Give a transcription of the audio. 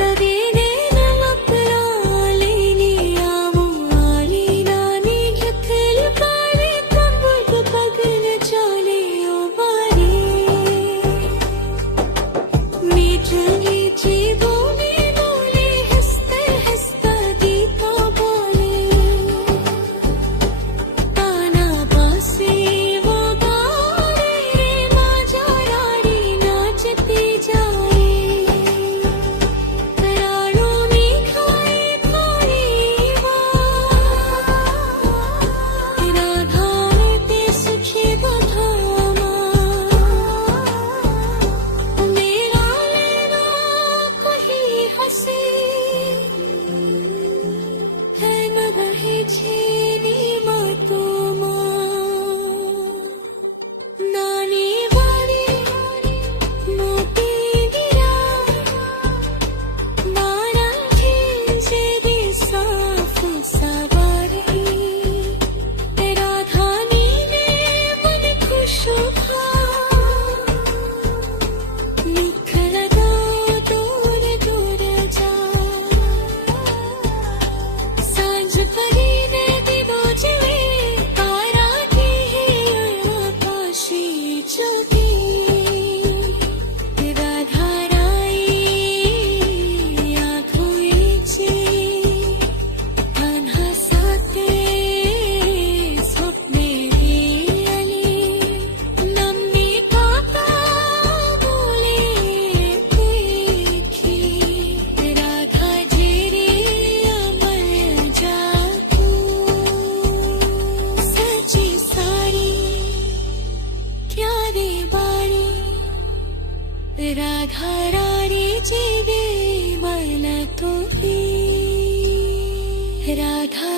रवीने नमक लेनी आवो आली नानी घिथल पारे कबूत पगन चले ओ मारी मीठ मीठी बोले बोले हंसते हंसता गीता बोले ताना बासे वो गारे माजा रानी नाचती जाए रानों में खाए खाए राधा ते सुखी बधामा मेरा लेना कोई हंसे है न रहे छेनी मतोमा नानी वारी मोती गिरा मारा खींचे दी साफ सवारी राधा ने मन खुश था निखर दो दूर दूर जा सांझ परी ने दिनो जिवे तारा की आकाशी चुकी राधा राई आँखों चे अनहा साथे स्वप्ने अली नम्मी काका बोले देखी राधा जेरी अमर जातू सची सारी क्या रे बारी राधा रानी जीवे मन तो ही राधा